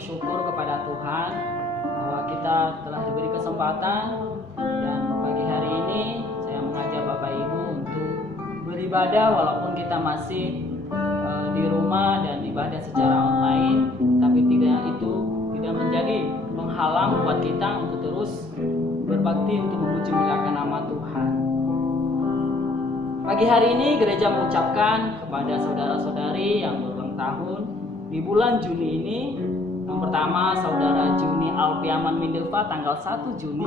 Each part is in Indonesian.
bersyukur kepada Tuhan bahwa kita telah diberi kesempatan, dan pagi hari ini saya mengajak Bapak Ibu untuk beribadah walaupun kita masih di rumah dan ibadah secara online, tapi tidak menjadi penghalang buat kita untuk terus berbakti untuk memuji muliakan nama Tuhan. Pagi hari ini gereja mengucapkan kepada saudara-saudari yang berulang tahun di bulan Juni ini. Yang pertama, saudara Juni Alpiaman Mindelva tanggal 1 Juni,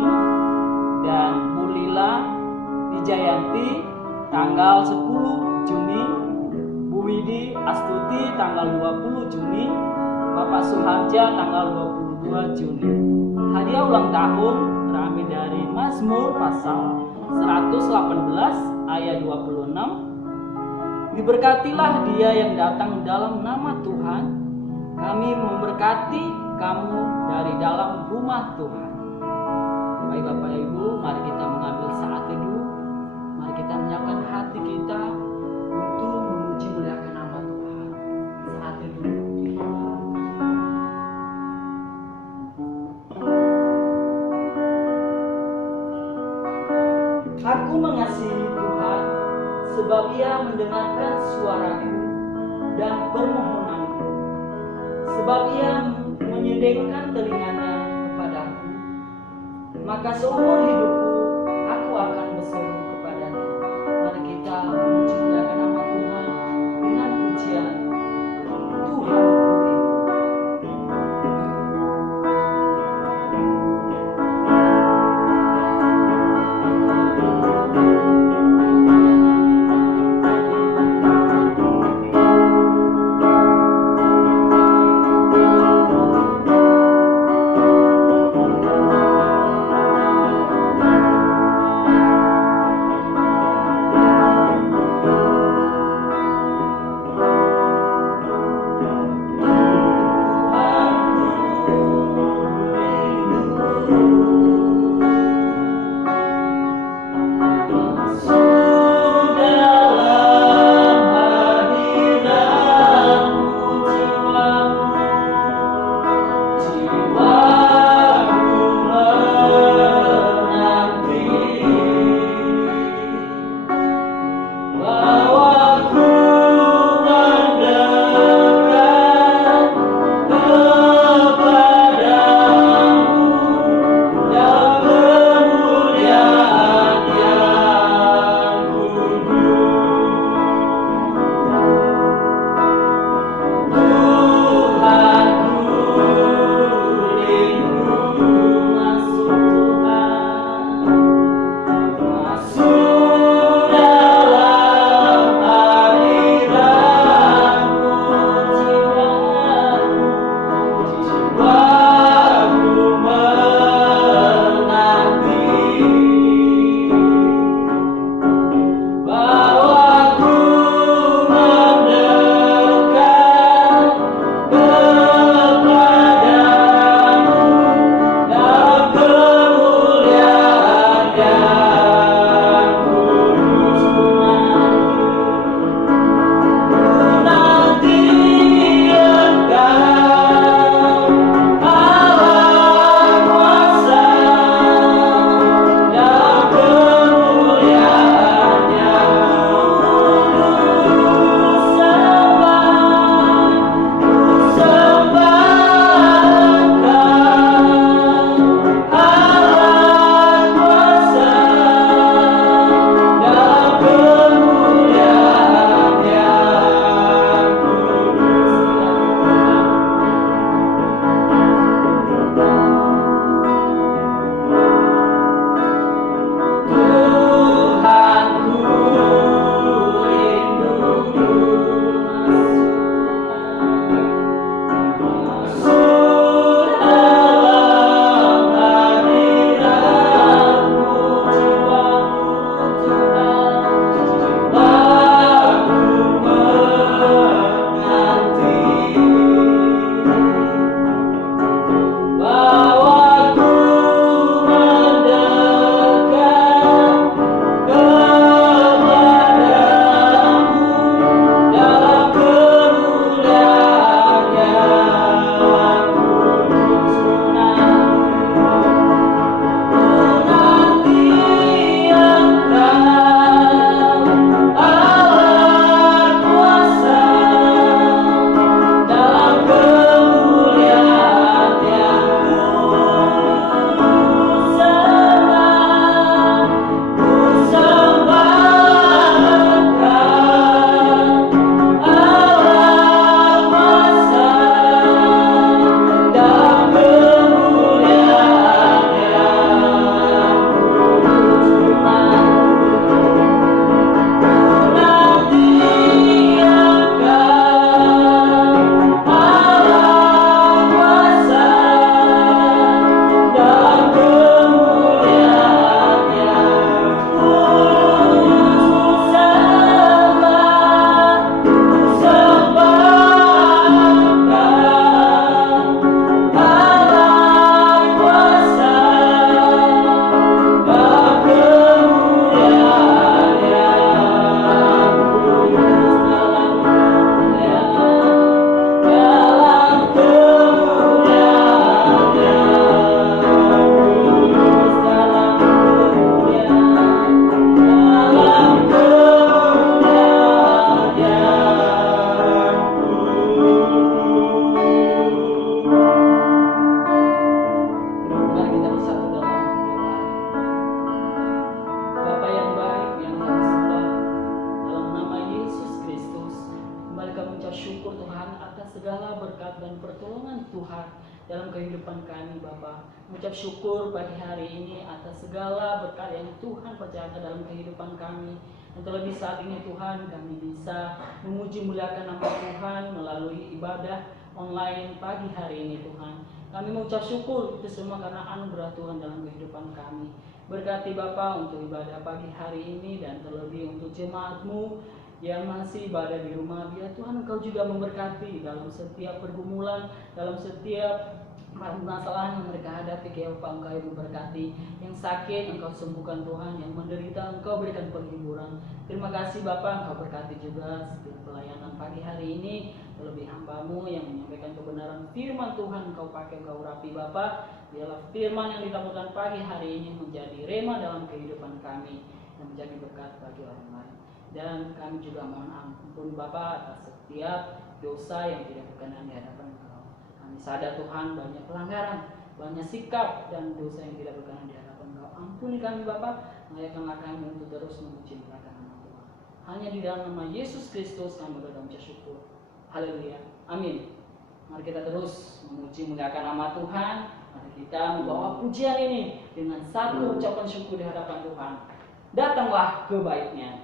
dan Bu Lila Wijayanti tanggal 10 Juni, Bu Widi Astuti tanggal 20 Juni, Bapak Suharja tanggal 22 Juni. Hadiah ulang tahun terambil dari Mazmur pasal 118 ayat 26. Diberkatilah dia yang datang dalam nama Tuhan, kami memberkati kamu dari dalam rumah Tuhan. Baik Bapak Ibu, mari kita mengambil saat teduh. Mari kita menyiapkan hati kita untuk memuji muliakan nama Tuhan. Saat teduh. Aku mengasihi Tuhan sebab Ia mendengarkan suaraku dan permohonanku, sebab Ia menyedengkan telinganya kepadaku. Maka seumur hidupku aku akan berseru kepadanya. Mari kita memuji muliakan nama Tuhan dengan pujian Tuhan. Ku pertolongan Tuhan dalam kehidupan kami Bapa. Mengucap syukur pagi hari ini atas segala berkat yang Tuhan percayakan dalam kehidupan kami. Dan terlebih saat ini Tuhan, kami bisa memuji muliakan nama Tuhan melalui ibadah online pagi hari ini Tuhan. Kami mengucap syukur itu semua karena anugerah Tuhan dalam kehidupan kami. Berkati Bapa untuk ibadah pagi hari ini dan terlebih untuk jemaat-Mu yang masih ibadah di rumah. Biar Tuhan Engkau juga memberkati dalam setiap pergumulan, dalam setiap masalah yang mereka hadapi. Ya Bapak, Engkau yang memberkati. Yang sakit Engkau sembuhkan Tuhan, yang menderita Engkau berikan penghiburan. Terima kasih Bapak, Engkau berkati juga setiap pelayanan pagi hari ini. Terlebih hamba-Mu yang menyampaikan kebenaran firman Tuhan, Engkau pakai, Engkau urapi Bapak. Biarlah firman yang ditaburkan pagi hari ini menjadi rema dalam kehidupan kami dan menjadi berkat bagi orang lain. Dan kami juga mohon ampun Bapak atas setiap dosa yang tidak berkenan di hadapan Engkau. Kami sadar Tuhan banyak pelanggaran, banyak sikap dan dosa yang tidak berkenan di hadapan Engkau. Ampuni kami Bapak, layakkanlah kami untuk terus memuji muliakan nama Tuhan. Hanya di dalam nama Yesus Kristus kami berdoa mengucap syukur. Haleluya. Amin. Mari kita terus memuji muliakan nama Tuhan. Mari kita membawa pujian ini dengan satu ucapan syukur di hadapan Tuhan. Datanglah ke baitnya.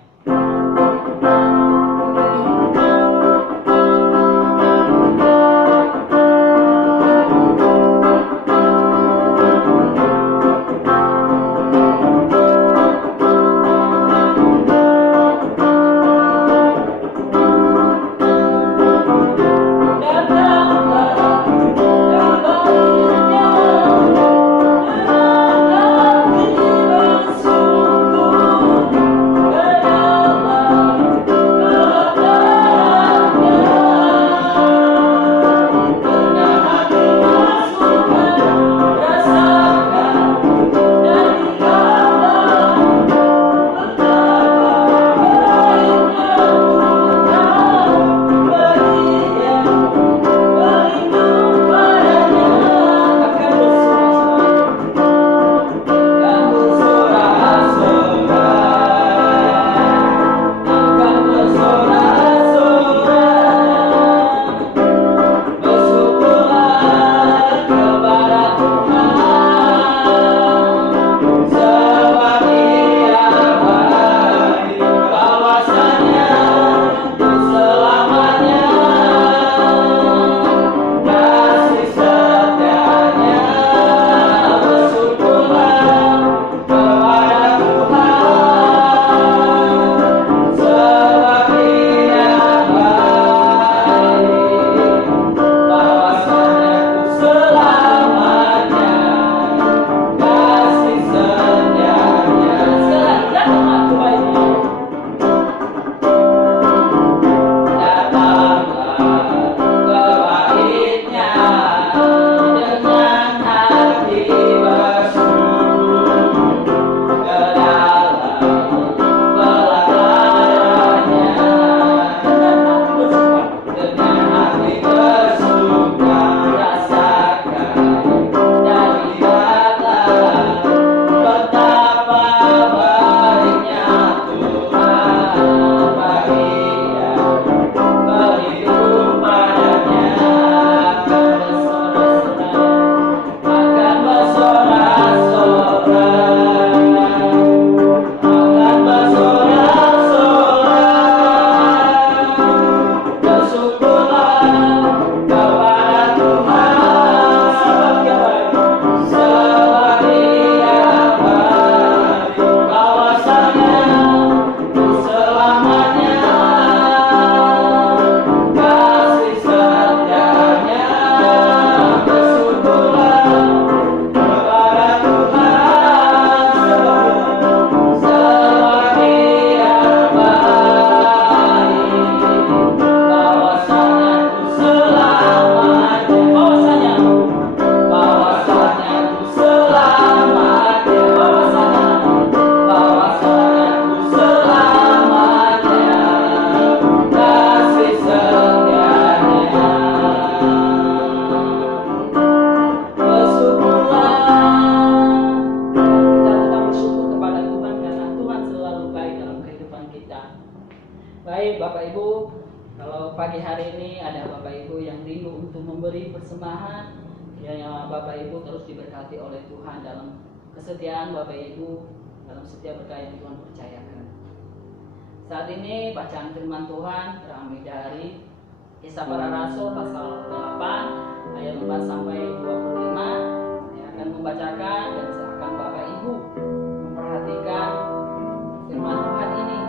Kalau pagi hari ini ada Bapak Ibu yang rindu untuk memberi persembahan, ya Bapak Ibu terus diberkati oleh Tuhan dalam kesetiaan Bapak Ibu dalam setiap berkah yang Tuhan percayakan. Saat ini bacaan firman Tuhan terambil dari Kisah Para Rasul pasal 8 ayat 4 sampai 25. Saya akan membacakan dan silakan Bapak Ibu memperhatikan firman Tuhan ini.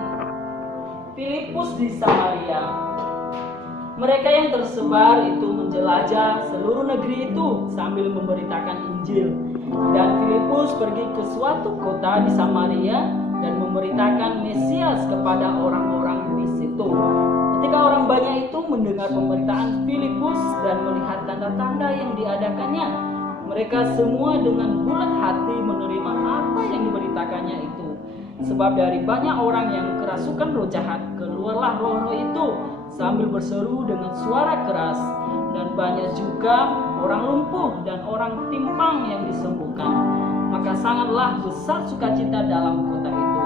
Filipus di Samaria. Mereka yang tersebar itu menjelajah seluruh negeri itu sambil memberitakan Injil. Dan Filipus pergi ke suatu kota di Samaria dan memberitakan Mesias kepada orang-orang di situ. Ketika orang banyak itu mendengar pemberitaan Filipus dan melihat tanda-tanda yang diadakannya, mereka semua dengan bulat hati menerima apa yang diberitakannya itu. Sebab dari banyak orang yang kerasukan roh jahat, keluarlah roh-roh itu sambil berseru dengan suara keras, dan banyak juga orang lumpuh dan orang timpang yang disembuhkan. Maka sangatlah besar sukacita dalam kota itu.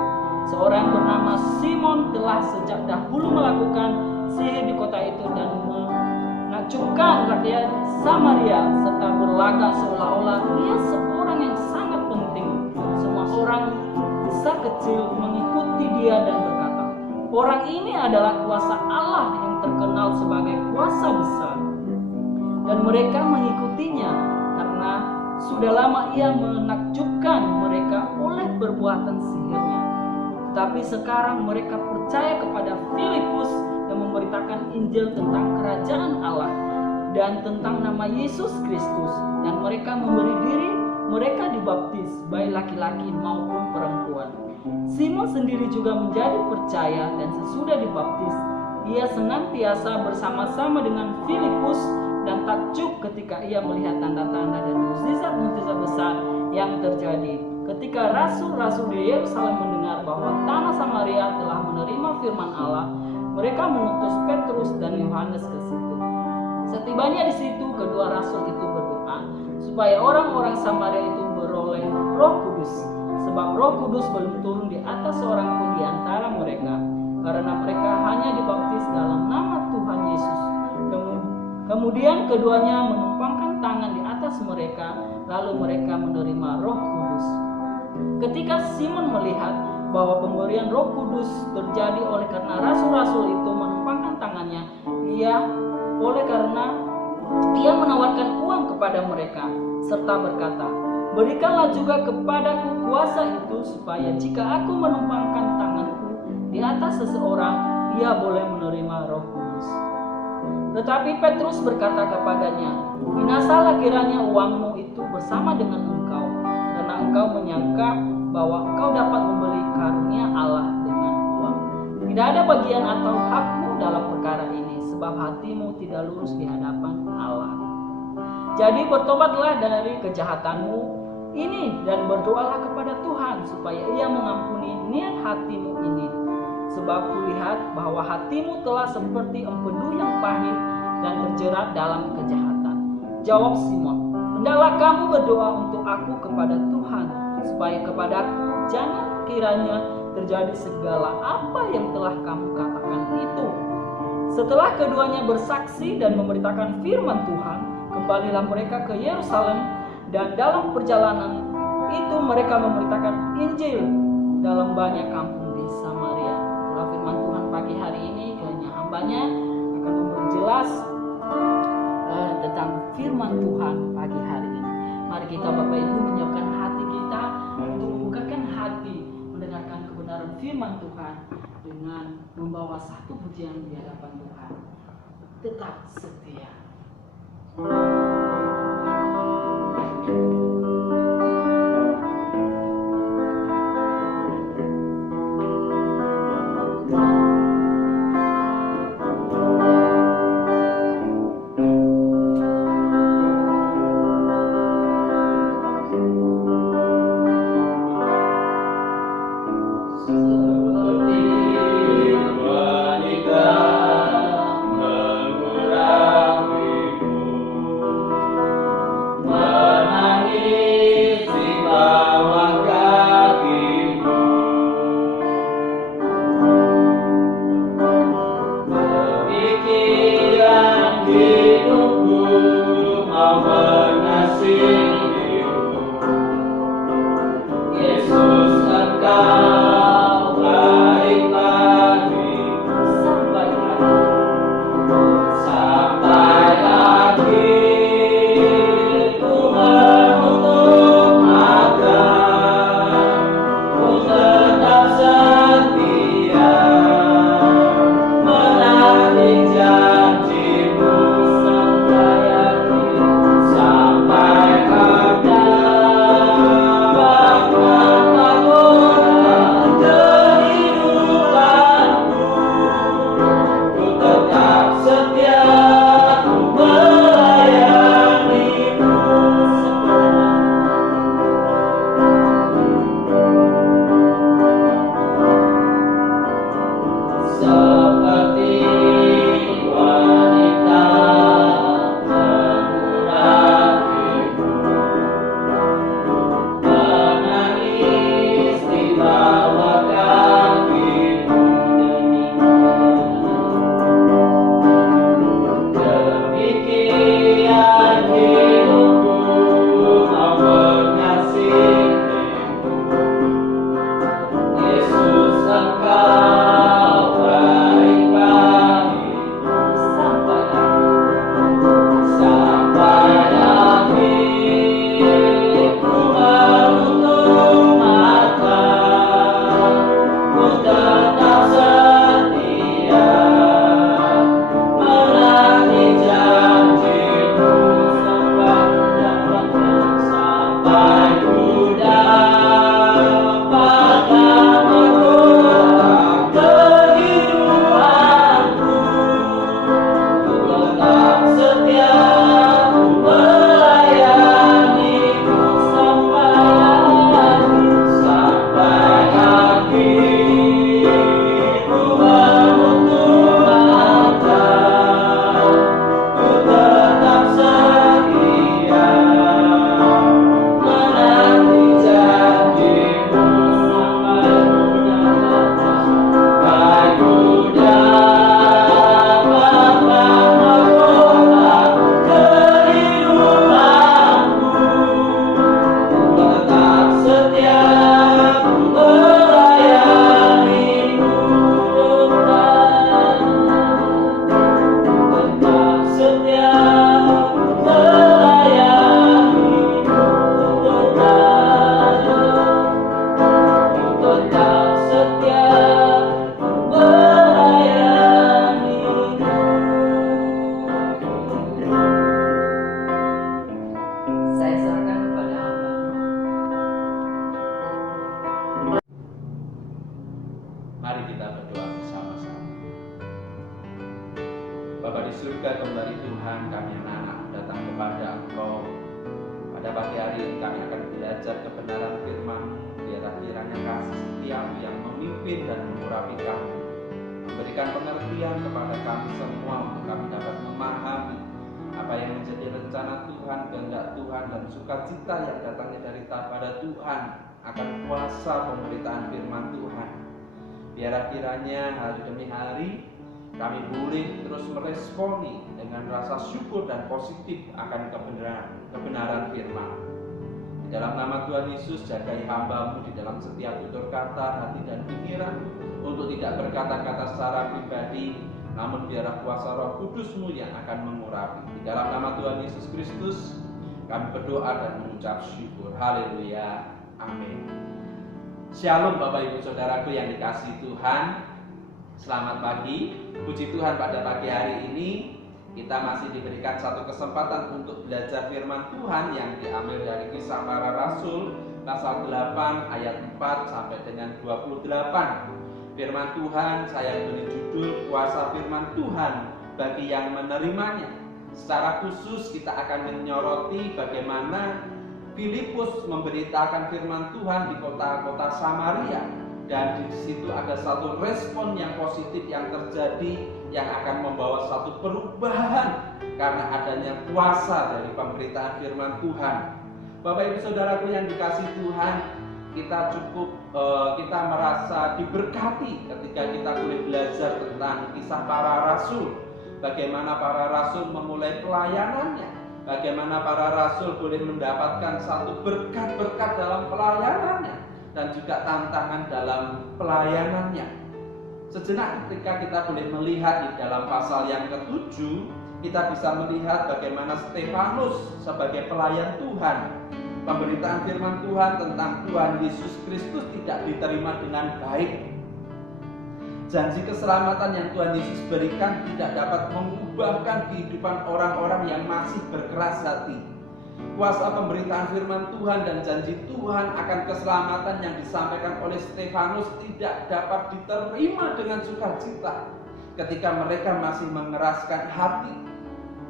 Seorang bernama Simon telah sejak dahulu melakukan sihir di kota itu dan mengacungkan rakyat Samaria, serta berlagak seolah-olah ia seorang yang sangat penting. Semua orang besar kecil mengikuti dia dan berkata, orang ini adalah kuasa Allah yang terkenal sebagai kuasa besar. Dan mereka mengikutinya karena sudah lama ia menakjubkan mereka oleh perbuatan sihirnya. Tetapi sekarang mereka percaya kepada Filipus yang memberitakan Injil tentang kerajaan Allah dan tentang nama Yesus Kristus, dan mereka memberi diri mereka dibaptis, baik laki-laki maupun perempuan. Simon sendiri juga menjadi percaya, dan sesudah dibaptis ia senantiasa bersama-sama dengan Filipus dan takjub ketika ia melihat tanda-tanda dan mukjizat-mukjizat besar yang terjadi. Ketika rasul-rasul di Yerusalem mendengar bahwa tanah Samaria telah menerima firman Allah, mereka mengutus Petrus dan Yohanes ke situ. Setibanya di situ, kedua rasul itu berdoa supaya orang-orang Samaria itu beroleh Roh Kudus, sebab Roh Kudus belum turun di atas seorang pun di antara mereka, karena mereka hanya dibaptis dalam nama Tuhan Yesus. Kemudian keduanya menumpangkan tangan di atas mereka, lalu mereka menerima Roh Kudus. Ketika Simon melihat bahwa pemberian Roh Kudus terjadi oleh karena rasul-rasul itu menumpangkan tangannya, karena ia menawarkan uang kepada mereka, serta berkata, berikanlah juga kepadaku kuasa itu, supaya jika aku menumpangkan tanganku di atas seseorang, ia boleh menerima Roh Kudus. Tetapi Petrus berkata kepadanya, binasalah kiranya uangmu itu bersama dengan engkau, karena engkau menyangka bahwa engkau dapat membeli karunia Allah dengan uang. Tidak ada bagian atau hakmu dalam perkara ini, sebab hatimu tidak lurus di hadapan Allah. Jadi bertobatlah dari kejahatanmu ini dan berdoalah kepada Tuhan supaya ia mengampuni niat hatimu ini. Sebab kulihat bahwa hatimu telah seperti empedu yang pahit dan terjerat dalam kejahatan. Jawab Simon, hendaklah kamu berdoa untuk aku kepada Tuhan, supaya kepadaku jangan kiranya terjadi segala apa yang telah kamu katakan itu. Setelah keduanya bersaksi dan memberitakan firman Tuhan, kembalilah mereka ke Yerusalem, dan dalam perjalanan itu mereka memberitakan Injil dalam banyak kampung di Samaria. Itulah firman Tuhan pagi hari ini, kiranya hambanya akan memperjelas tentang firman Tuhan pagi hari ini. Mari kita Bapak Ibu menyiapkan hati kita untuk membukakan hati mendengarkan kebenaran firman Tuhan dengan membawa satu pujian di hadapan Tuhan. Tetap setia. Wanita mengurapimu di surga kembali Tuhan, kami anak-anak datang kepada Engkau. Pada pagi hari ini kami akan belajar kebenaran firman-Mu. Biarlah kiranya kasih setia-Mu yang memimpin dan mengurapi kami, memberikan pengertian kepada kami semua untuk kami dapat memahami apa yang menjadi rencana Tuhan, kehendak Tuhan, dan sukacita yang datangnya daripada Tuhan akan kuasa pemberitaan firman Tuhan. Biarlah kiranya hari demi hari kami boleh terus meresponi dengan rasa syukur dan positif akan kebenaran firman. Di dalam nama Tuhan Yesus, jagai hamba-Mu di dalam setiap tutur kata, hati dan pikiran, untuk tidak berkata-kata secara pribadi, namun biarlah kuasa Roh Kudus-Mu yang akan mengurapi. Di dalam nama Tuhan Yesus Kristus kami berdoa dan mengucap syukur. Haleluya, amin. Shalom Bapak Ibu Saudaraku yang dikasihi Tuhan. Selamat pagi, puji Tuhan pada pagi hari ini kita masih diberikan satu kesempatan untuk belajar firman Tuhan yang diambil dari Kisah Para Rasul pasal 8 ayat 4 sampai dengan 28. Firman Tuhan saya beri judul kuasa firman Tuhan bagi yang menerimanya. Secara khusus kita akan menyoroti bagaimana Filipus memberitakan firman Tuhan di kota-kota Samaria. Dan di situ ada satu respon yang positif yang terjadi yang akan membawa satu perubahan karena adanya kuasa dari pemberitaan firman Tuhan. Bapak Ibu Saudaraku yang dikasihi Tuhan, kita merasa diberkati ketika kita boleh belajar tentang kisah para rasul. Bagaimana para rasul memulai pelayanannya, bagaimana para rasul boleh mendapatkan satu berkat-berkat dalam pelayanannya dan juga tantangan dalam pelayanannya. Sejenak ketika kita boleh melihat di dalam pasal yang ke-7, kita bisa melihat bagaimana Stefanus sebagai pelayan Tuhan, pemberitaan firman Tuhan tentang Tuhan Yesus Kristus tidak diterima dengan baik. Janji keselamatan yang Tuhan Yesus berikan tidak dapat mengubahkan kehidupan orang-orang yang masih berkeras hati. Kuasa pemberitaan firman Tuhan dan janji Tuhan akan keselamatan yang disampaikan oleh Stefanus tidak dapat diterima dengan sukacita ketika mereka masih mengeraskan hati.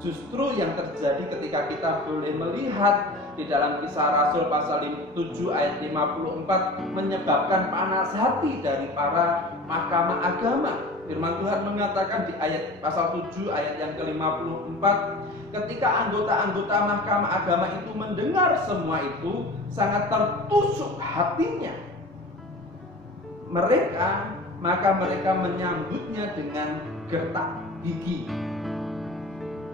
Justru yang terjadi ketika kita boleh melihat di dalam Kisah Rasul pasal 7 ayat 54 menyebabkan panas hati dari para mahkamah agama. Firman Tuhan mengatakan di ayat pasal 7 ayat yang ke-54, ketika anggota-anggota mahkamah agama itu mendengar semua itu, sangat tertusuk hatinya. Maka mereka menyambutnya dengan gertak gigi.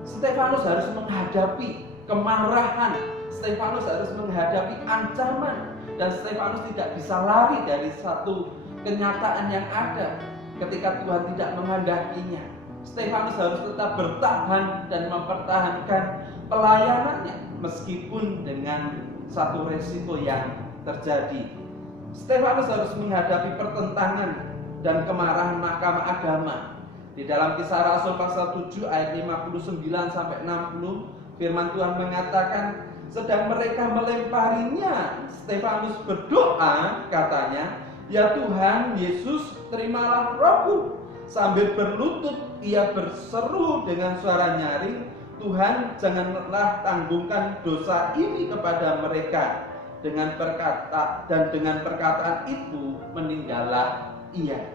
Stefanus harus menghadapi kemarahan, Stefanus harus menghadapi ancaman, dan Stefanus tidak bisa lari dari satu kenyataan yang ada. Ketika Tuhan tidak menghendakinya, Stefanus harus tetap bertahan dan mempertahankan pelayanannya meskipun dengan satu resiko yang terjadi. Stefanus harus menghadapi pertentangan dan kemarahan mahkamah agama. Di dalam Kisah Rasul pasal 7 ayat 59 sampai 60, firman Tuhan mengatakan, sedang mereka melemparinya, Stefanus berdoa, katanya, ya Tuhan Yesus, terimalah rohku. Sambil berlutut ia berseru dengan suara nyaring, Tuhan janganlah tanggungkan dosa ini kepada mereka. Dengan perkataan itu meninggallah ia.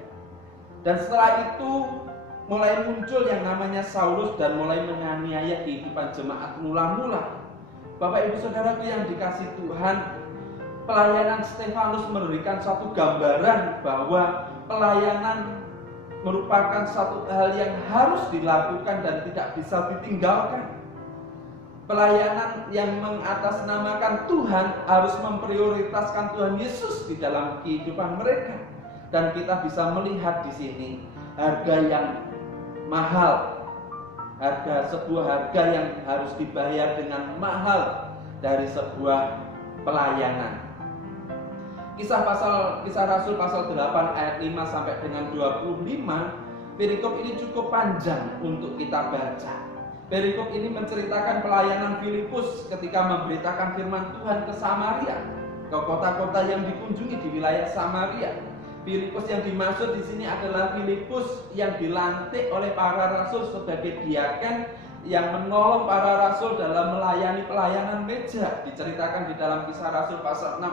Dan setelah itu mulai muncul yang namanya Saulus dan mulai menganiaya kehidupan jemaat mula-mula. Bapak Ibu Saudaraku yang dikasihi Tuhan, pelayanan Stefanus memberikan satu gambaran bahwa pelayanan merupakan satu hal yang harus dilakukan dan tidak bisa ditinggalkan. Pelayanan yang mengatasnamakan Tuhan harus memprioritaskan Tuhan Yesus di dalam kehidupan mereka. Dan kita bisa melihat di sini harga yang mahal, sebuah harga yang harus dibayar dengan mahal dari sebuah pelayanan. Kisah Rasul pasal 8 ayat 5 sampai dengan 25, perikop ini cukup panjang untuk kita baca. Perikop ini menceritakan pelayanan Filipus ketika memberitakan firman Tuhan ke Samaria, ke kota-kota yang dikunjungi di wilayah Samaria. Filipus yang dimaksud di sini adalah Filipus yang dilantik oleh para rasul sebagai diaken yang menolong para rasul dalam melayani pelayanan meja. Diceritakan di dalam Kisah Rasul pasal 6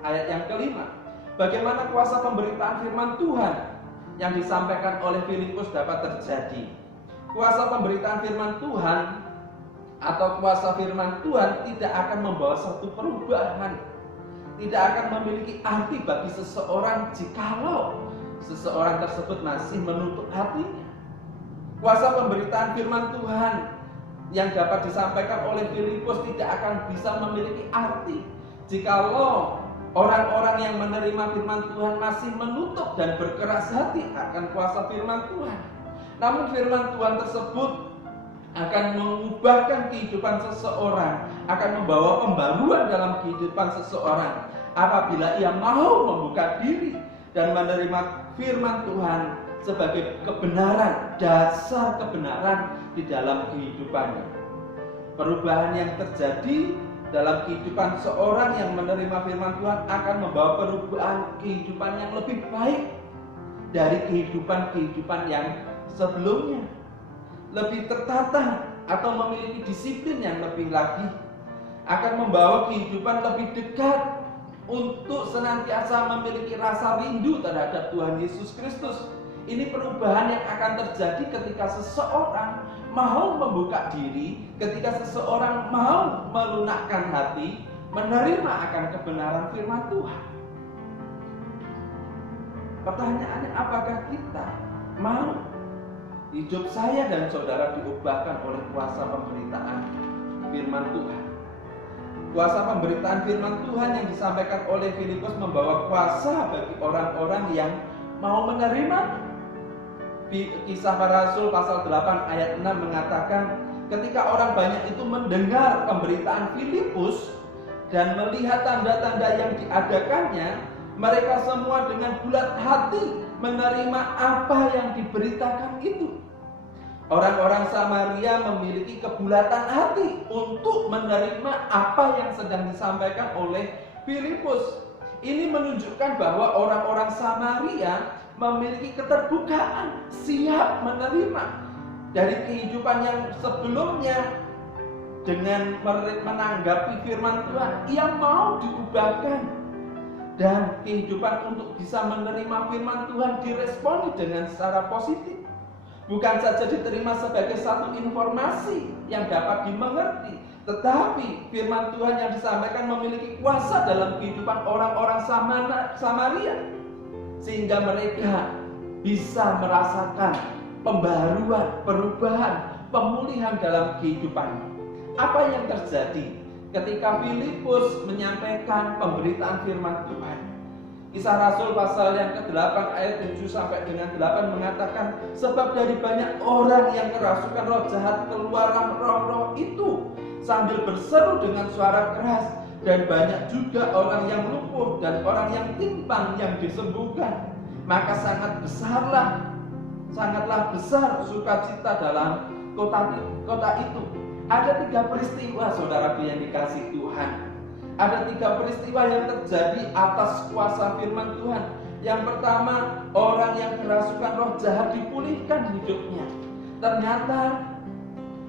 ayat yang kelima. Bagaimana kuasa pemberitaan firman Tuhan yang disampaikan oleh Filipus dapat terjadi. Kuasa pemberitaan firman Tuhan atau kuasa firman Tuhan tidak akan membawa satu perubahan, tidak akan memiliki arti bagi seseorang jikalau seseorang tersebut masih menutup hatinya. Kuasa pemberitaan firman Tuhan yang dapat disampaikan oleh Filipus tidak akan bisa memiliki arti jikalau orang-orang yang menerima firman Tuhan masih menutup dan berkeras hati akan kuasa firman Tuhan. Namun firman Tuhan tersebut akan mengubahkan kehidupan seseorang, akan membawa pembaruan dalam kehidupan seseorang apabila ia mau membuka diri dan menerima firman Tuhan sebagai kebenaran, dasar kebenaran di dalam kehidupannya. Perubahan yang terjadi dalam kehidupan seorang yang menerima firman Tuhan akan membawa perubahan kehidupan yang lebih baik dari kehidupan-kehidupan yang sebelumnya, lebih tertata atau memiliki disiplin yang lebih lagi, akan membawa kehidupan lebih dekat untuk senantiasa memiliki rasa rindu terhadap Tuhan Yesus Kristus. Ini perubahan yang akan terjadi ketika seseorang mau membuka diri, ketika seseorang mau melunakkan hati, menerima akan kebenaran firman Tuhan. Pertanyaannya, apakah kita mau hidup saya dan saudara diubahkan oleh kuasa pemberitaan firman Tuhan? Kuasa pemberitaan firman Tuhan yang disampaikan oleh Filipus membawa kuasa bagi orang-orang yang mau menerima. Kisah Para Rasul pasal 8 ayat 6 mengatakan, ketika orang banyak itu mendengar pemberitaan Filipus dan melihat tanda-tanda yang diadakannya, mereka semua dengan bulat hati menerima apa yang diberitakan itu. Orang-orang Samaria memiliki kebulatan hati untuk menerima apa yang sedang disampaikan oleh Filipus. Ini menunjukkan bahwa orang-orang Samaria memiliki keterbukaan, siap menerima dari kehidupan yang sebelumnya. Dengan menanggapi firman Tuhan, ia mau diubahkan, dan kehidupan untuk bisa menerima firman Tuhan diresponi dengan secara positif. Bukan saja diterima sebagai satu informasi yang dapat dimengerti, tetapi firman Tuhan yang disampaikan memiliki kuasa dalam kehidupan orang-orang Samaria, sehingga mereka bisa merasakan pembaruan, perubahan, pemulihan dalam kehidupannya. Apa yang terjadi ketika Filipus menyampaikan pemberitaan firman Tuhan? Kisah Rasul pasal yang ke-8 ayat 7 sampai dengan 8 mengatakan, sebab dari banyak orang yang kerasukan roh jahat keluarlah roh-roh itu sambil berseru dengan suara keras, dan banyak juga orang yang lumpuh dan orang yang timpang yang disembuhkan. Maka sangatlah besar sukacita dalam kota itu. Ada 3 peristiwa, saudaraku yang dikasihi Tuhan. Ada 3 peristiwa yang terjadi atas kuasa firman Tuhan. Yang pertama, orang yang kerasukan roh jahat dipulihkan hidupnya. Ternyata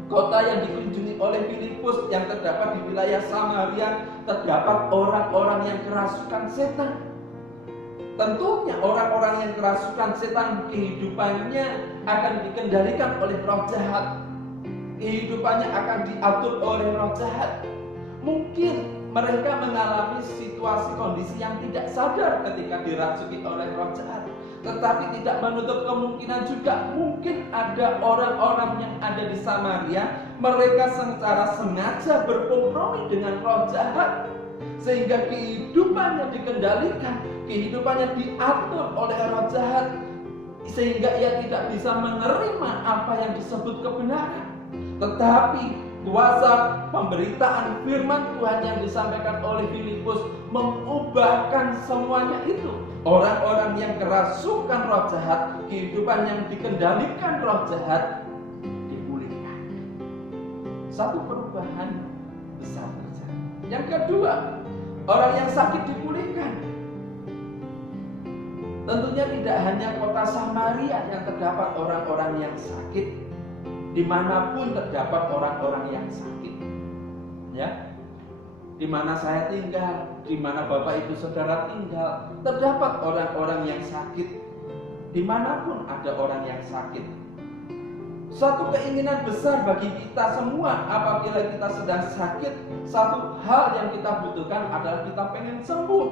kota yang dikunjungi oleh Filipus yang terdapat di wilayah Samaria terdapat orang-orang yang kerasukan setan. Tentunya orang-orang yang kerasukan setan kehidupannya akan dikendalikan oleh roh jahat. Kehidupannya akan diatur oleh roh jahat. Mungkin mereka mengalami situasi kondisi yang tidak sadar ketika dirasuki oleh roh jahat. Tetapi tidak menutup kemungkinan juga mungkin ada orang-orang yang ada di Samaria, mereka secara sengaja berkompromi dengan roh jahat, sehingga kehidupannya dikendalikan, kehidupannya diatur oleh roh jahat, sehingga ia tidak bisa menerima apa yang disebut kebenaran. Tetapi kuasa pemberitaan firman Tuhan yang disampaikan oleh Filipus mengubahkan semuanya itu. Orang-orang yang kerasukan roh jahat, kehidupan yang dikendalikan roh jahat, dipulihkan. Satu perubahan besar terjadi. Yang kedua, orang yang sakit dipulihkan. Tentunya tidak hanya kota Samaria yang terdapat orang-orang yang sakit, dimanapun terdapat orang-orang yang sakit. Ya, di mana saya tinggal, di mana Bapak Ibu Saudara tinggal, terdapat orang-orang yang sakit. Dimanapun ada orang yang sakit. Satu keinginan besar bagi kita semua apabila kita sedang sakit, satu hal yang kita butuhkan adalah kita pengen sembuh.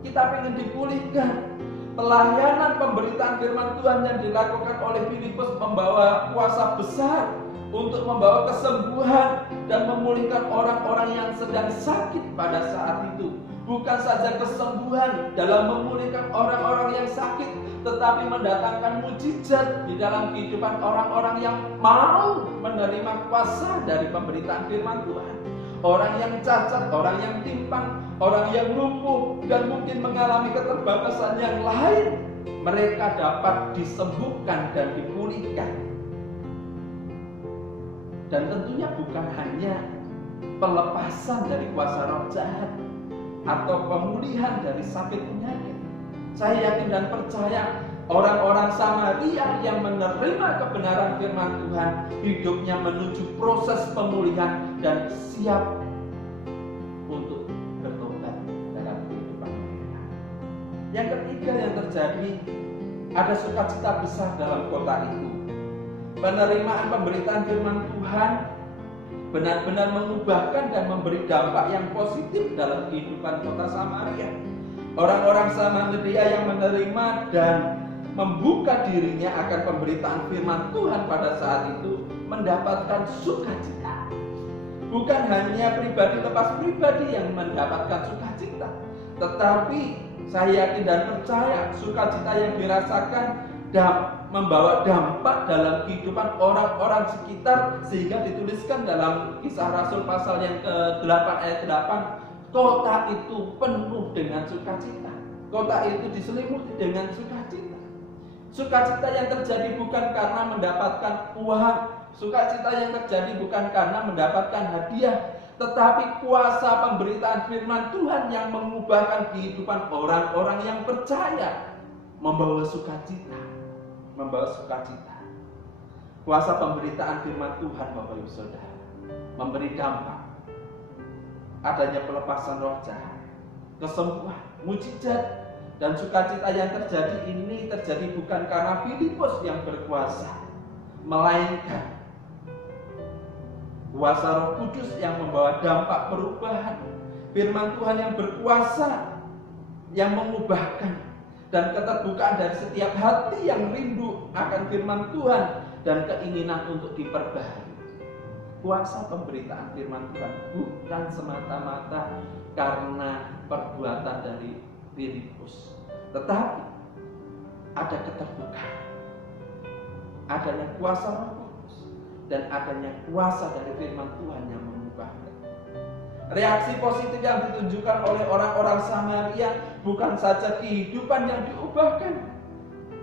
Kita pengen dipulihkan. Pelayanan pemberitaan firman Tuhan yang dilakukan oleh Filipus membawa kuasa besar untuk membawa kesembuhan dan memulihkan orang-orang yang sedang sakit pada saat itu. Bukan saja kesembuhan dalam memulihkan orang-orang yang sakit, tetapi mendatangkan mujizat di dalam kehidupan orang-orang yang mau menerima kuasa dari pemberitaan firman Tuhan. Orang yang cacat, orang yang timpang, orang yang lumpuh, dan mungkin mengalami keterbatasan yang lain, mereka dapat disembuhkan dan dipulihkan. Dan tentunya bukan hanya pelepasan dari kuasa roh jahat atau pemulihan dari sakit penyakit. Saya yakin dan percaya orang-orang Samaria yang menerima kebenaran firman Tuhan, hidupnya menuju proses pemulihan dan siap untuk bertobat dalam kehidupan mereka. Yang ketiga yang terjadi, ada sukacita besar dalam kota itu. Penerimaan pemberitaan firman Tuhan benar-benar mengubahkan dan memberi dampak yang positif dalam kehidupan kota Samaria. Orang-orang Samaria yang menerima dan membuka dirinya akan pemberitaan firman Tuhan pada saat itu mendapatkan sukacita. Bukan hanya pribadi lepas pribadi yang mendapatkan sukacita, tetapi saya yakin dan percaya sukacita yang dirasakan membawa dampak dalam kehidupan orang-orang sekitar, sehingga dituliskan dalam Kisah Rasul pasal yang ke-8 ayat 8, kota itu penuh dengan sukacita. Kota itu diselimuti dengan sukacita. Sukacita yang terjadi bukan karena mendapatkan uang, sukacita yang terjadi bukan karena mendapatkan hadiah, tetapi kuasa pemberitaan firman Tuhan yang mengubahkan kehidupan orang-orang yang percaya, membawa sukacita. Membawa sukacita. Kuasa pemberitaan firman Tuhan, Bapak Ibu Saudara, memberi dampak. Adanya pelepasan roh jahat, kesembuhan, mujizat, dan sukacita yang terjadi ini terjadi bukan karena Filipus yang berkuasa, melainkan kuasa Roh Kudus yang membawa dampak perubahan. Firman Tuhan yang berkuasa, yang mengubahkan, dan keterbukaan dari setiap hati yang rindu akan firman Tuhan dan keinginan untuk diperbaharui. Kuasa pemberitaan firman Tuhan bukan semata-mata karena perbuatan dari Filipus, tetapi ada keterbukaan, adanya kuasa Roh Kudus, dan adanya kuasa dari firman Tuhan yang mengubahkan. Reaksi positif yang ditunjukkan oleh orang-orang Samaria bukan saja kehidupan yang diubahkan.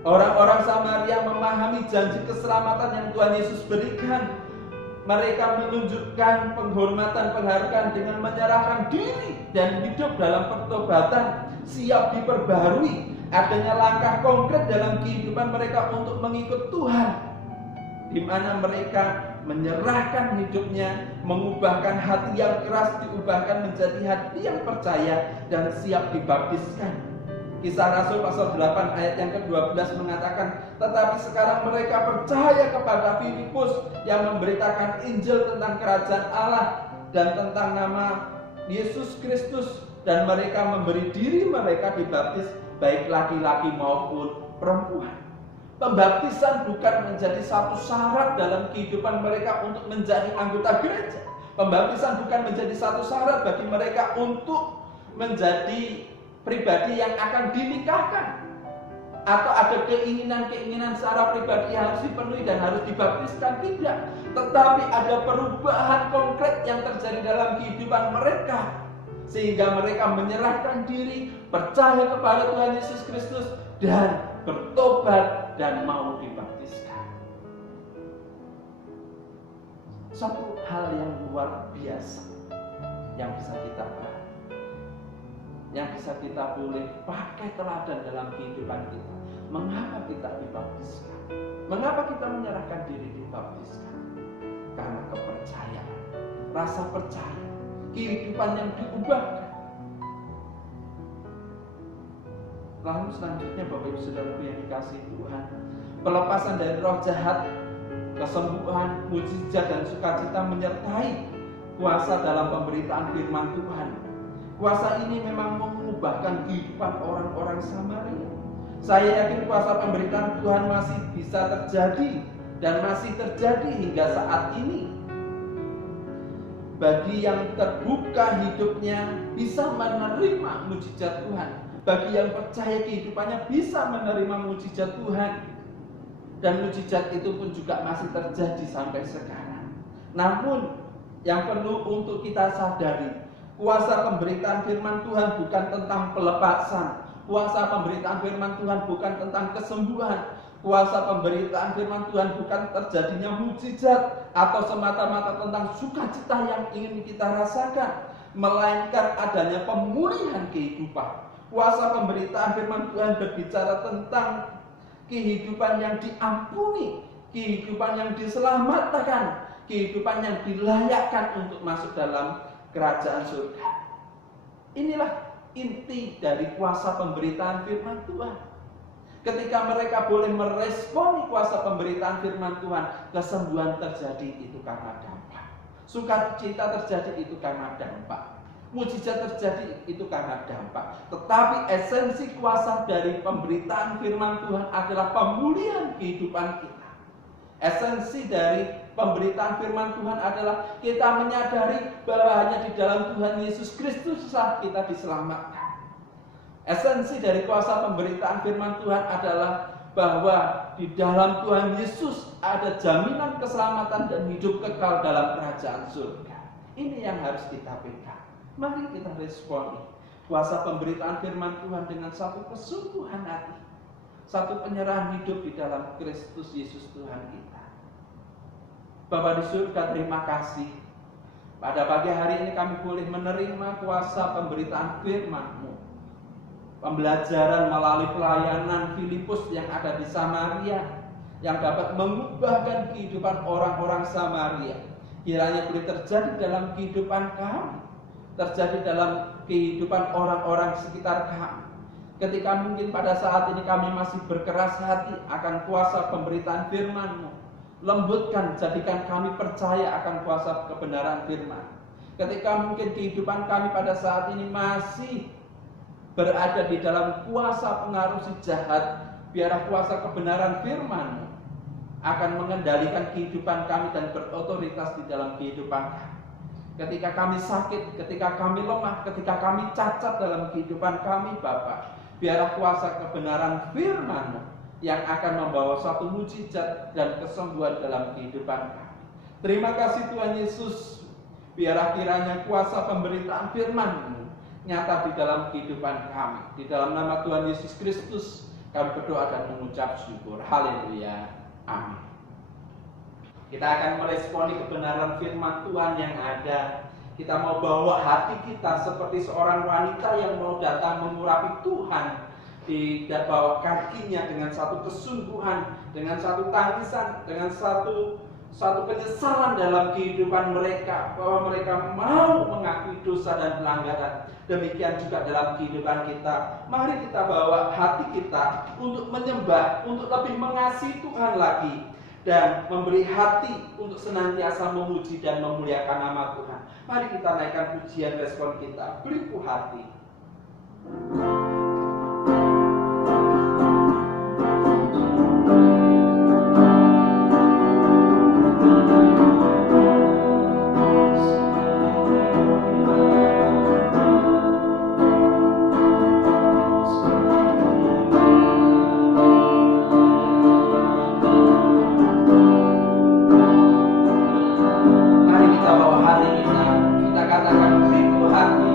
Orang-orang Samaria memahami janji keselamatan yang Tuhan Yesus berikan. Mereka menunjukkan penghormatan, penghargaan dengan menyerahkan diri dan hidup dalam pertobatan, siap diperbaharui. Adanya langkah konkret dalam kehidupan mereka untuk mengikut Tuhan, di mana mereka menyerahkan hidupnya, mengubahkan hati yang keras, diubahkan menjadi hati yang percaya dan siap dibaptiskan. Kisah Rasul pasal 8 ayat yang ke-12 mengatakan, tetapi sekarang mereka percaya kepada Filipus yang memberitakan Injil tentang kerajaan Allah dan tentang nama Yesus Kristus, dan mereka memberi diri mereka dibaptis, baik laki-laki maupun perempuan. Pembaptisan bukan menjadi satu syarat dalam kehidupan mereka untuk menjadi anggota gereja. Pembaptisan bukan menjadi satu syarat bagi mereka untuk menjadi pribadi yang akan dinikahkan, atau ada keinginan-keinginan secara pribadi yang harus dipenuhi dan harus dibaptiskan. Tidak, tetapi ada perubahan konkret yang terjadi dalam kehidupan mereka, sehingga mereka menyerahkan diri, percaya kepada Tuhan Yesus Kristus, dan bertobat dan mau dibaptiskan. Satu hal yang luar biasa yang bisa kita bahas. yang bisa kita boleh pakai teladan dalam kehidupan kita. Mengapa kita dibaptiskan? Mengapa kita menyerahkan diri dibaptiskan? Karena kepercayaan, rasa percaya, kehidupan yang diubahkan. Lalu selanjutnya Bapak Ibu Saudaraku yang dikasihi Tuhan, pelepasan dari roh jahat, kesembuhan, mujizat dan sukacita menyertai kuasa dalam pemberitaan firman Tuhan. Kuasa ini memang mengubahkan kehidupan orang-orang Samaria. Saya yakin kuasa pemberitaan Tuhan masih bisa terjadi dan masih terjadi hingga saat ini. Bagi yang terbuka hidupnya bisa menerima mujizat Tuhan. Bagi yang percaya kehidupannya bisa menerima mujizat Tuhan. Dan mujizat itu pun juga masih terjadi sampai sekarang. Namun yang perlu untuk kita sadari, kuasa pemberitaan firman Tuhan bukan tentang pelepasan. Kuasa pemberitaan firman Tuhan bukan tentang kesembuhan. Kuasa pemberitaan firman Tuhan bukan terjadinya mujizat atau semata-mata tentang sukacita yang ingin kita rasakan, melainkan adanya pemulihan kehidupan. Kuasa pemberitaan firman Tuhan berbicara tentang kehidupan yang diampuni, kehidupan yang diselamatkan, kehidupan yang dilayakkan untuk masuk dalam kerajaan surga. Inilah inti dari kuasa pemberitaan firman Tuhan. Ketika mereka boleh meresponi kuasa pemberitaan firman Tuhan, kesembuhan terjadi itu karena dampak. Sukacita terjadi itu karena dampak. Mujizat terjadi itu karena dampak. Tetapi esensi kuasa dari pemberitaan firman Tuhan adalah pemulihan kehidupan kita. Esensi dari pemberitaan firman Tuhan adalah kita menyadari bahwa hanya di dalam Tuhan Yesus Kristus saja kita diselamatkan. Esensi dari kuasa pemberitaan firman Tuhan adalah bahwa di dalam Tuhan Yesus ada jaminan keselamatan dan hidup kekal dalam kerajaan surga. Ini yang harus kita pegang. Mari kita responi kuasa pemberitaan firman Tuhan dengan satu kesungguhan hati, satu penyerahan hidup di dalam Kristus Yesus Tuhan kita. Bapa di surga, terima kasih. Pada pagi hari ini kami boleh menerima kuasa pemberitaan firman-Mu. Pembelajaran melalui pelayanan Filipus yang ada di Samaria, yang dapat mengubahkan kehidupan orang-orang Samaria. Kiranya boleh terjadi dalam kehidupan kami, terjadi dalam kehidupan orang-orang sekitar kami. Ketika mungkin pada saat ini kami masih berkeras hati akan kuasa pemberitaan firman-Mu, lembutkan, jadikan kami percaya akan kuasa kebenaran firman. Ketika mungkin kehidupan kami pada saat ini masih berada di dalam kuasa pengaruh si jahat, biarlah kuasa kebenaran firman-Mu akan mengendalikan kehidupan kami dan berotoritas di dalam kehidupan kami. Ketika kami sakit, ketika kami lemah, ketika kami cacat dalam kehidupan kami, Bapa, biarlah kuasa kebenaran firman-Mu yang akan membawa suatu mujizat dan kesembuhan dalam kehidupan kami. Terima kasih Tuhan Yesus. Biarlah kiranya kuasa pemberitaan firman-Mu nyata di dalam kehidupan kami. Di dalam nama Tuhan Yesus Kristus kami berdoa dan mengucap syukur. Haleluya. Amin. Kita akan meresponi kebenaran firman Tuhan yang ada. Kita mau bawa hati kita seperti seorang wanita yang mau datang mengurapi Tuhan di bawah kakinya dengan satu kesungguhan, dengan satu tangisan, dengan satu penyesalan dalam kehidupan mereka, bahwa mereka mau mengakui dosa dan pelanggaran. Demikian juga dalam kehidupan kita. Mari kita bawa hati kita untuk menyembah, untuk lebih mengasihi Tuhan lagi, dan memberi hati untuk senantiasa memuji dan memuliakan nama Tuhan. Mari kita naikkan pujian respon kita. Beriku hati. Kita katakan beriku hati.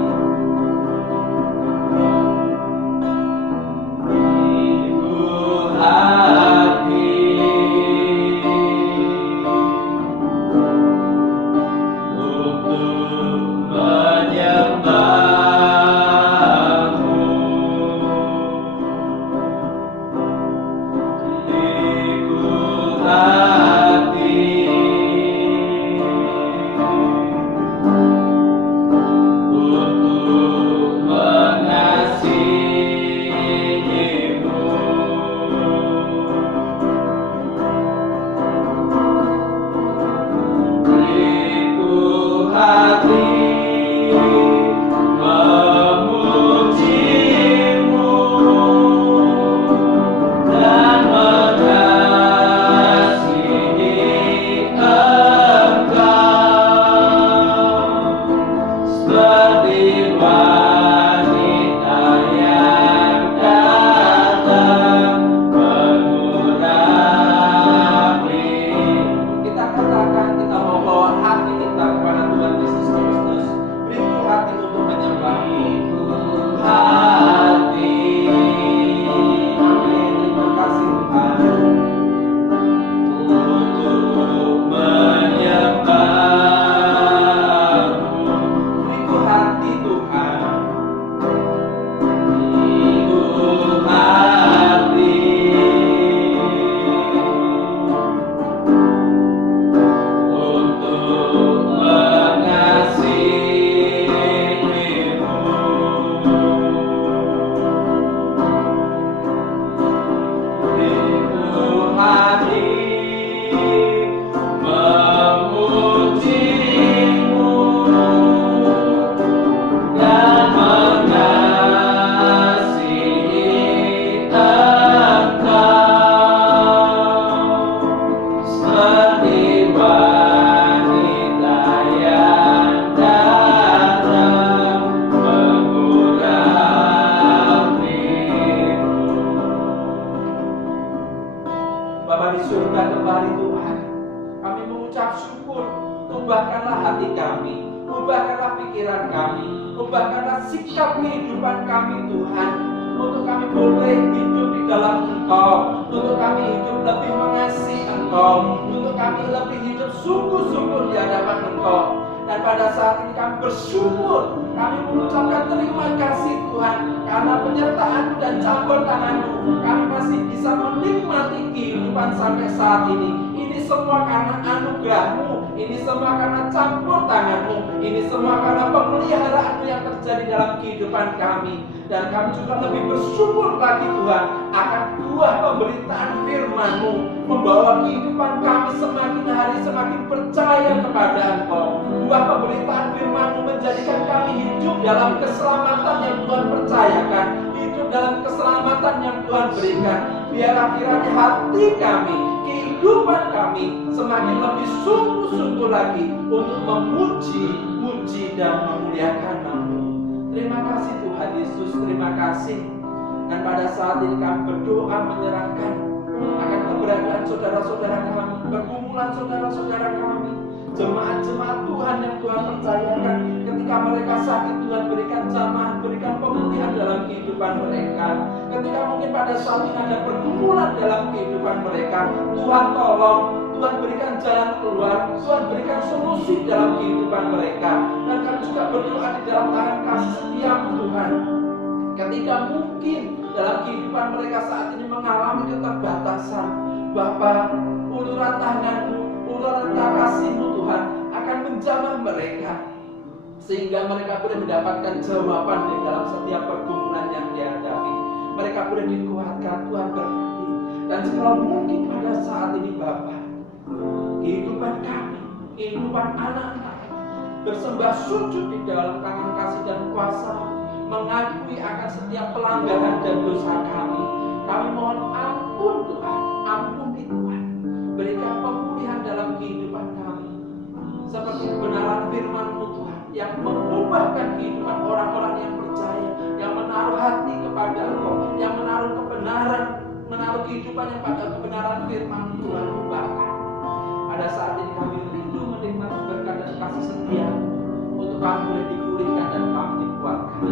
berubah kembali Tuhan. Kami mengucap syukur, ubahkanlah hati kami, ubahkanlah pikiran kami, ubahkanlah sikap kehidupan kami Tuhan, untuk kami boleh hidup di dalam Engkau, untuk kami hidup lebih mengasihi Engkau, untuk kami lebih hidup sungguh-sungguh di hadapan Engkau. Dan pada saat ini kami bersyukur, kami mengucapkan terima kasih Tuhan, karena penyertaan-Mu dan campur tangan-Mu, kami masih bisa menikmati kehidupan sampai saat ini. Ini semua karena anugerah-Mu, ini semua karena campur tangan-Mu, ini semua karena pemeliharaan-Mu yang terjadi dalam kehidupan kami. Dan kami juga lebih bersyukur lagi Tuhan akan buah pemberitaan firman-Mu, membawa kehidupan kami semakin hari semakin percaya kepada Engkau. Buah pemberitaan firman-Mu menjadikan kami hidup dalam keselamatan yang Tuhan percayakan, hidup dalam keselamatan yang Tuhan berikan. Biarlah kiranya hati kami, kehidupan kami semakin lebih sungguh-sungguh lagi untuk memuji dan memuliakan Nama-Mu. Terima kasih Tuhan Yesus, terima kasih. Dan pada saat ini kami berdoa menyerahkan akan keberadaan saudara-saudara kami, pergumulan saudara-saudara kami, jemaat-jemaat Tuhan yang Tuhan percayakan. Ketika mereka sakit, Tuhan berikan jamah, berikan pemulihan dalam kehidupan mereka. Ketika mungkin pada saat ini ada pergumulan dalam kehidupan mereka, Tuhan tolong, Tuhan berikan jalan keluar, Tuhan berikan solusi dalam kehidupan mereka. Dan kami juga berdoa di dalam tangan kasih setia-Mu Tuhan, ketika mungkin dalam kehidupan mereka saat ini mengalami keterbatasan, Bapa, uluran tangan-Mu, uluran kasih-Mu Tuhan akan menjamah mereka, sehingga mereka boleh mendapatkan jawaban di dalam setiap pergumulan yang dihadapi. Mereka boleh dikuatkan, Tuhan berkati. Dan kalau mungkin pada saat ini Bapa, kehidupan kami, kehidupan anak-anak bersembah sujud di dalam tangan kasih dan kuasa, mengakui akan setiap pelanggaran dan dosa kami. Kami mohon ampun Tuhan, ampuni Tuhan, berikan pemulihan dalam kehidupan kami, seperti kebenaran firman-Mu Tuhan, yang mengubahkan kehidupan orang-orang yang percaya, yang menaruh hati kepada Engkau, yang menaruh kebenaran, menaruh kehidupannya pada kebenaran firman Tuhan. Ubahkan. Pada saat ini kami rindu menikmati berkat dan kasih setia-Mu, untuk kami boleh dipulihkan dan kami dikuatkan.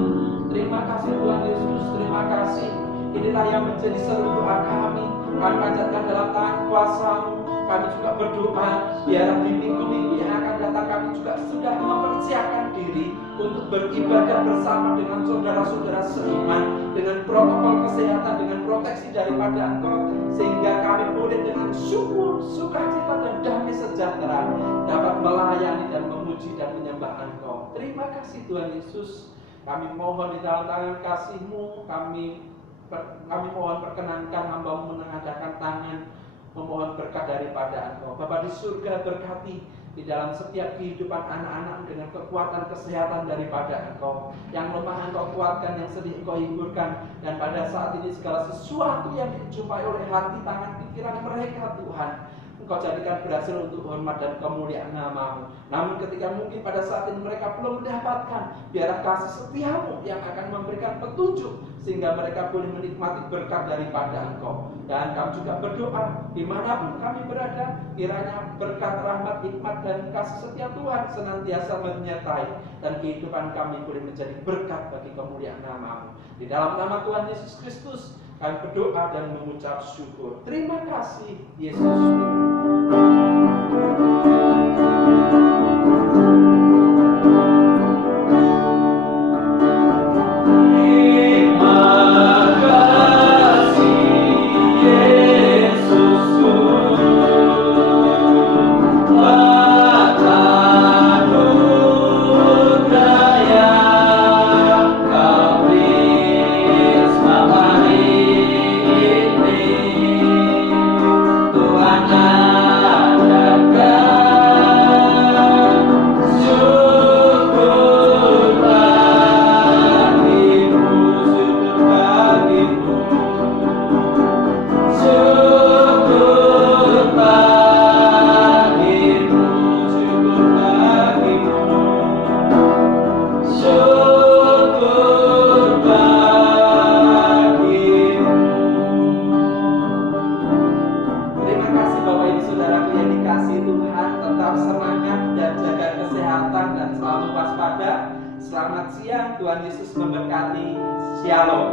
Terima kasih Tuhan Yesus, terima kasih. Inilah yang menjadi seluruh doa kami. Kami panjatkan dalam tangan kuasa-Mu. Kami juga berdoa, biarlah di minggu-minggu yang akan datang kami juga sudah mempersiapkan diri untuk beribadah bersama dengan saudara-saudara seiman, dengan protokol kesehatan, dengan proteksi daripada Engkau, sehingga kami boleh dengan syukur, sukacita dan damai sejahtera dapat melayani dan memuji dan menyembah Engkau. Terima kasih Tuhan Yesus. Kami mohon di dalam tangan kasih-Mu, kami mohon perkenankan hamba-Mu menengadahkan tangan, memohon berkat daripada Engkau. Bapa di surga, berkati di dalam setiap kehidupan anak-anak dengan kekuatan kesehatan daripada Engkau. Yang lemah Engkau kuatkan, yang sedih Engkau hiburkan. Dan pada saat ini segala sesuatu yang dijumpai oleh hati, tangan, pikiran mereka Tuhan, Engkau jadikan berhasil untuk hormat dan kemuliaan Nama-Mu. Namun ketika mungkin pada saat ini mereka belum mendapatkan, biarlah kasih setia-Mu yang akan memberikan petunjuk, sehingga mereka boleh menikmati berkat daripada Engkau. Dan kami juga berdoa, dimanapun kami berada, kiranya berkat, rahmat, hikmat, dan kasih setia Tuhan senantiasa menyertai, dan kehidupan kami boleh menjadi berkat bagi kemuliaan Nama-Mu. Di dalam nama Tuhan Yesus Kristus, kami berdoa dan mengucap syukur. Terima kasih Yesus. Tuhan semangat dan jaga kesehatan dan selalu waspada. Selamat siang, Tuhan Yesus memberkati. Shalom.